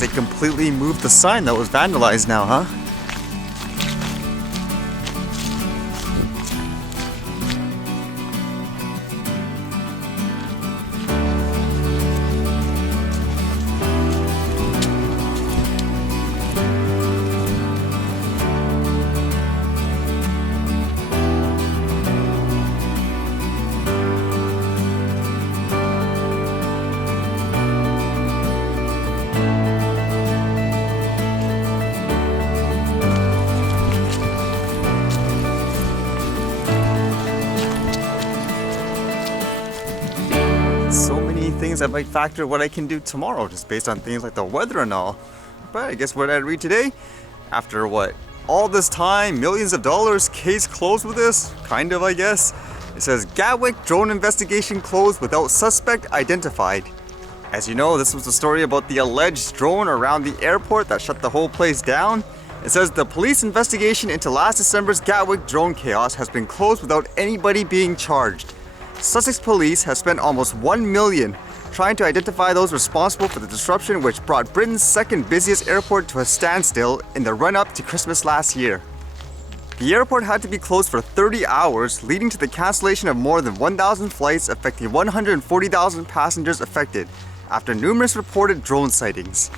guess they completely moved the sign that was vandalized now, huh? So many things that might factor what I can do tomorrow just based on things like the weather and all. But I guess what I read today, after what, all this time, millions of dollars, case closed with this? Kind of, I guess. It says Gatwick drone investigation closed without suspect identified. As you know, this was the story about the alleged drone around the airport that shut the whole place down. It says the police investigation into last December's Gatwick drone chaos has been closed without anybody being charged. Sussex police have spent almost $1 million trying to identify those responsible for the disruption which brought Britain's second busiest airport to a standstill in the run-up to Christmas last year. The airport had to be closed for 30 hours, leading to the cancellation of more than 1,000 flights, affecting 140,000 passengers affected, after numerous reported drone sightings.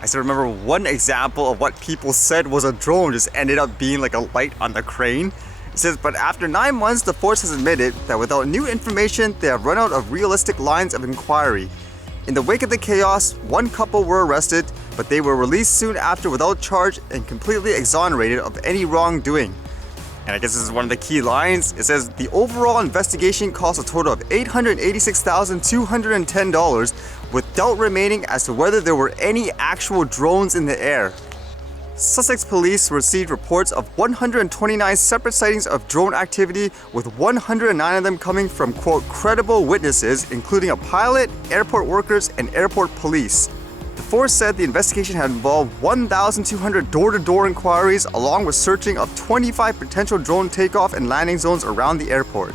I still remember one example of what people said was a drone just ended up being like a light on the crane. It says, but after 9 months, the force has admitted that without new information, they have run out of realistic lines of inquiry. In the wake of the chaos, one couple were arrested, but they were released soon after without charge and completely exonerated of any wrongdoing. And I guess this is one of the key lines. It says, the overall investigation cost a total of $886,210, with doubt remaining as to whether there were any actual drones in the air. Sussex police received reports of 129 separate sightings of drone activity, with 109 of them coming from, quote, credible witnesses, including a pilot, airport workers, and airport police. The force said the investigation had involved 1,200 door-to-door inquiries, along with searching of 25 potential drone takeoff and landing zones around the airport.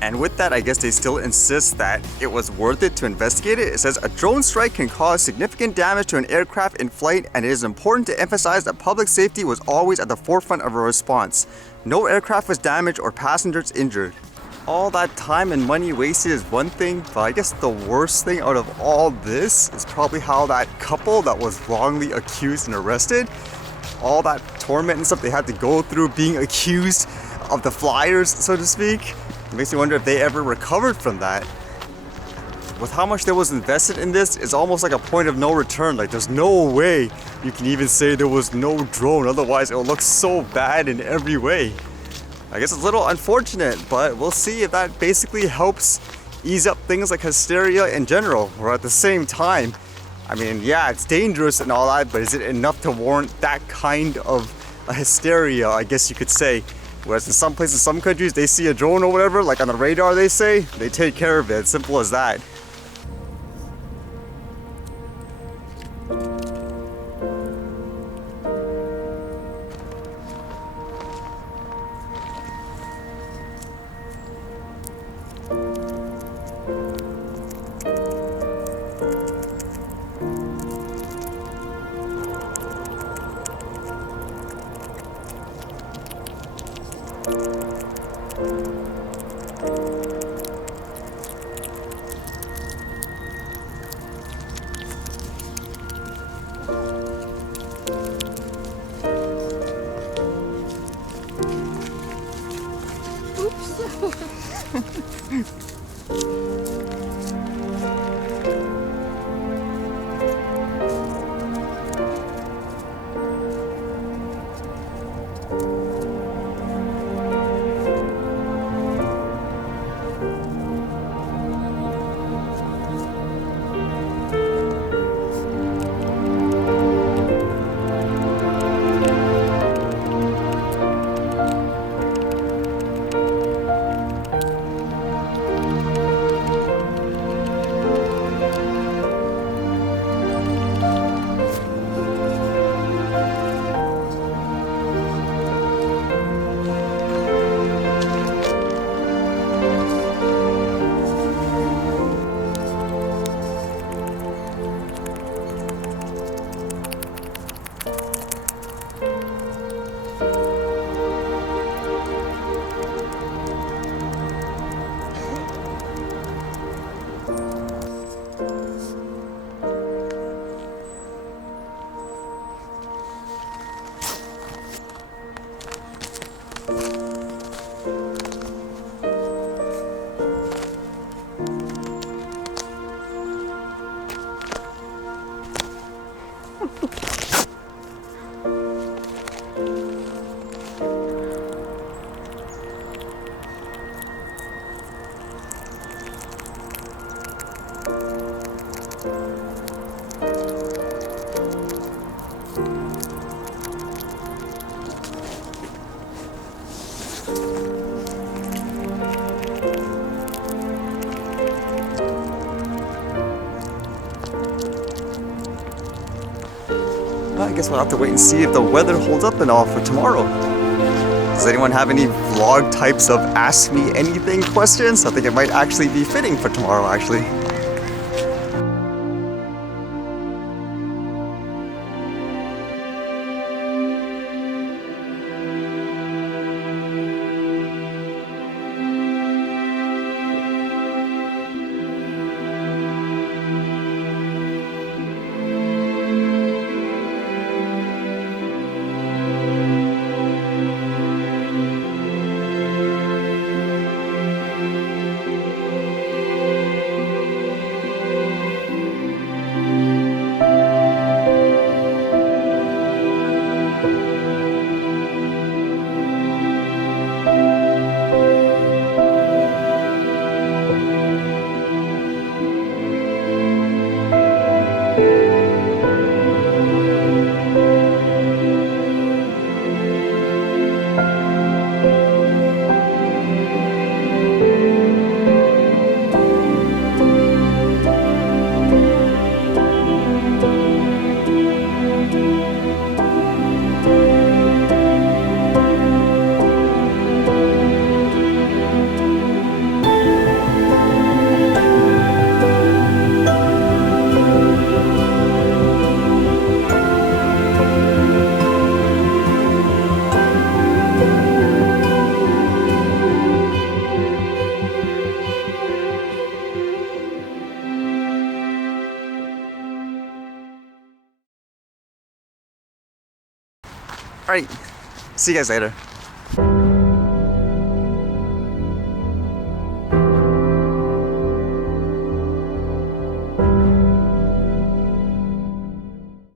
And with that, I guess they still insist that it was worth it to investigate it. It says a drone strike can cause significant damage to an aircraft in flight, and it is important to emphasize that public safety was always at the forefront of a response. No aircraft was damaged or passengers injured. All that time and money wasted is one thing, but I guess the worst thing out of all this is probably how that couple that was wrongly accused and arrested, all that torment and stuff they had to go through being accused of the flyers, so to speak. It makes me wonder if they ever recovered from that. With how much there was invested in this, it's almost like a point of no return. Like, there's no way you can even say there was no drone, otherwise it'll look so bad in every way. I guess it's a little unfortunate, but we'll see if that basically helps ease up things like hysteria in general, or at the same time, I mean, yeah, it's dangerous and all that, but is it enough to warrant that kind of a hysteria, I guess you could say? Whereas in some places, some countries, they see a drone or whatever, like on the radar they say, they take care of it, simple as that. Well, I guess we'll have to wait and see if the weather holds up and all for tomorrow. Does anyone have any vlog types of ask me anything questions? I think it might actually be fitting for tomorrow, actually. Alright, see you guys later.